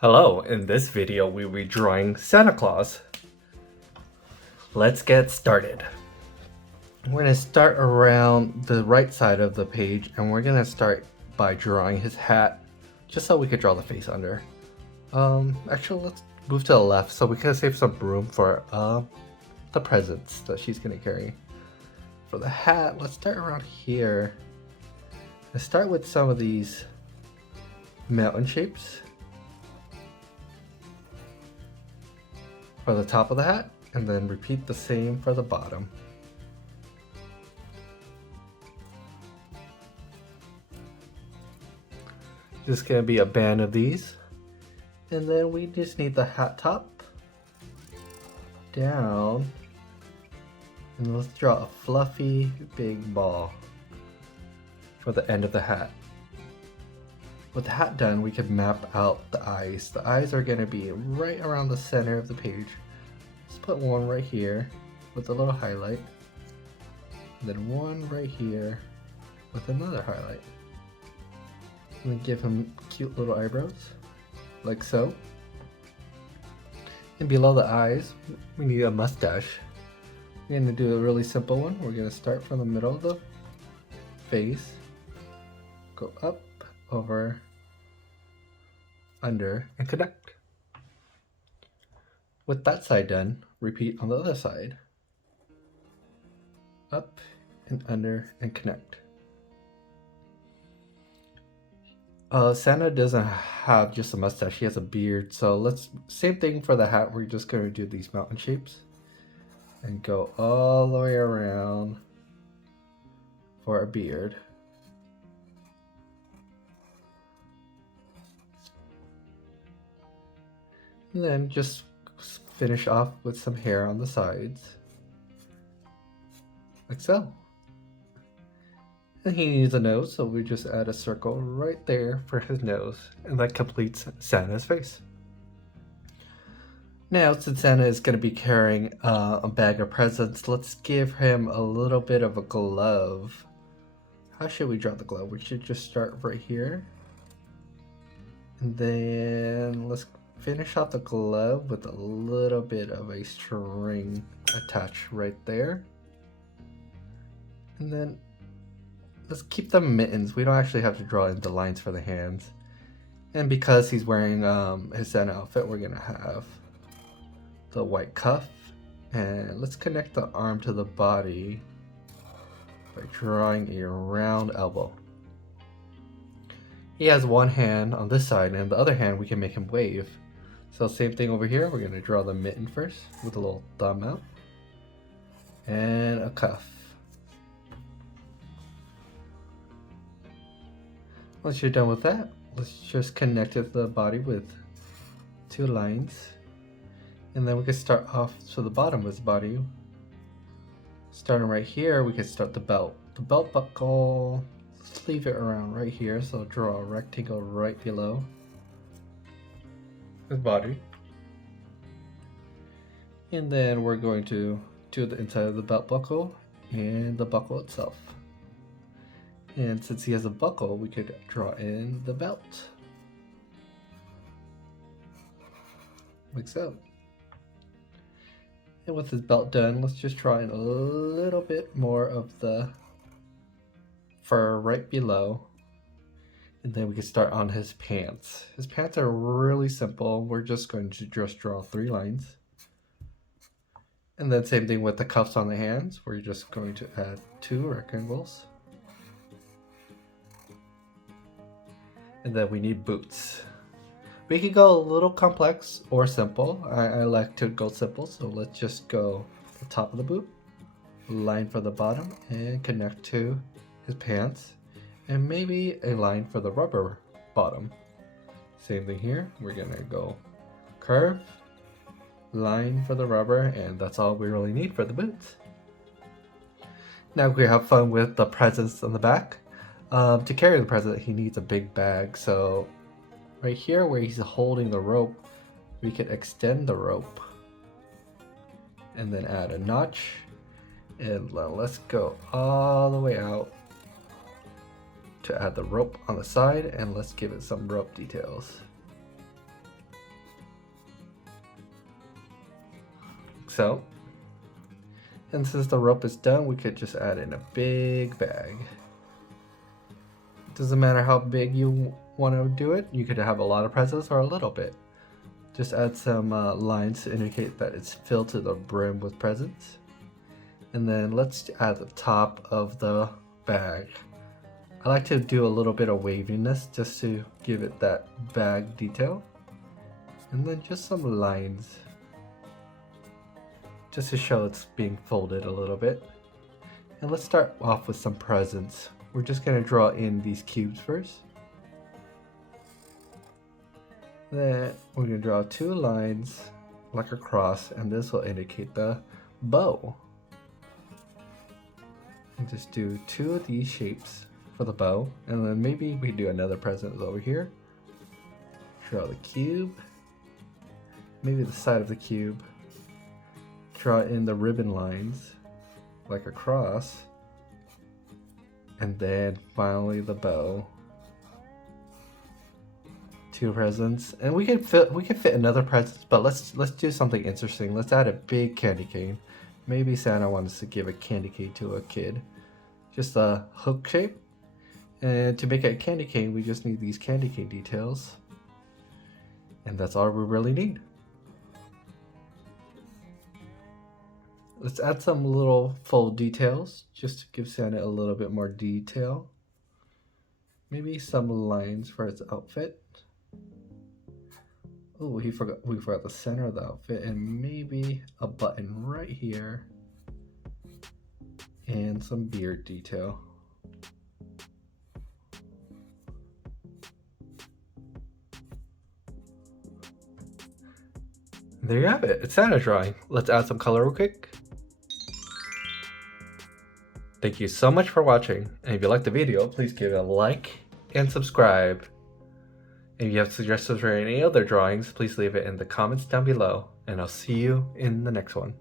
Hello, in this video we'll be drawing Santa Claus. Let's get started. We're going to start around the right side of the page and we're going to start by drawing his hat just so we could draw the face under. Actually let's move to the left so we can save some room for the presents that she's going to carry. For the hat, let's start around here. Let's start with some of these mountain shapes for the top of the hat, and then repeat the same for the bottom. Just gonna be a band of these, and then we just need the hat top down, and let's draw a fluffy big ball for the end of the hat. With the hat done, we can map out the eyes. The eyes are going to be right around the center of the page. Let's put one right here with a little highlight. And then one right here with another highlight. And then give him cute little eyebrows, like so. And below the eyes, we need a mustache. We're going to do a really simple one. We're going to start from the middle of the face, go up, over, under, and connect. With that side done, repeat on the other side. Up and under and connect. Santa doesn't have just a mustache, he has a beard, so same thing for the hat. We're just going to do these mountain shapes and go all the way around for a beard. And then just finish off with some hair on the sides, like so. And he needs a nose, so we just add a circle right there for his nose, and that completes Santa's face. Now, since Santa is going to be carrying a bag of presents, let's give him a little bit of a glove. How should we draw the glove? We should just start right here, and then let's finish off the glove with a little bit of a string attached right there. And then let's keep the mittens. We don't actually have to draw in the lines for the hands. And because he's wearing his Santa outfit, we're gonna have the white cuff. And let's connect the arm to the body by drawing a round elbow. He has one hand on this side, and the other hand we can make him wave. So same thing over here, we're going to draw the mitten first with a little thumb out and a cuff. Once you're done with that, let's just connect it to the body with two lines, and then we can start off to the bottom with the body. Starting right here, we can start the belt. The belt buckle, let's leave it around right here, so draw a rectangle right below his body. And then we're going to do the inside of the belt buckle and the buckle itself. And since he has a buckle, we could draw in the belt, like so. And with his belt done, let's just draw in a little bit more of the fur right below. And then we can start on his pants. His pants are really simple. We're just going to just draw 3 lines. And then same thing with the cuffs on the hands. We're just going to add 2 rectangles. And then we need boots. We could go a little complex or simple. I like to go simple, so let's just go the top of the boot, line for the bottom, and connect to his pants. And maybe a line for the rubber bottom. Same thing here. We're gonna go curve, line for the rubber, and that's all we really need for the boots. Now we have fun with the presents on the back. To carry the present, he needs a big bag. So right here where he's holding the rope, we can extend the rope and then add a notch. And let's go all the way out to add the rope on the side, and let's give it some rope details. so. And since the rope is done, we could just add in a big bag. Doesn't matter how big you want to do it. You could have a lot of presents or a little bit. Just add some lines to indicate that it's filled to the brim with presents. And then let's add the top of the bag. I like to do a little bit of waviness just to give it that bag detail. And then just some lines, just to show it's being folded a little bit. And let's start off with some presents. We're just going to draw in these cubes first. Then we're going to draw 2 lines like a cross, and this will indicate the bow. And just do 2 of these shapes for the bow, and then maybe we do another present over here. Draw the cube, maybe the side of the cube. Draw in the ribbon lines like a cross, and then finally the bow. 2 presents, and we can fit another present, but let's do something interesting. Let's add a big candy cane. Maybe Santa wants to give a candy cane to a kid. Just a hook shape. And to make it a candy cane, we just need these candy cane details. And that's all we really need. Let's add some little fold details just to give Santa a little bit more detail. Maybe some lines for his outfit. Oh, we forgot the center of the outfit, and maybe a button right here. And some beard detail. There you have it. It's Santa drawing. Let's add some color real quick. Thank you so much for watching. And if you liked the video, please give it a like and subscribe. If you have suggestions for any other drawings, please leave it in the comments down below. And I'll see you in the next one.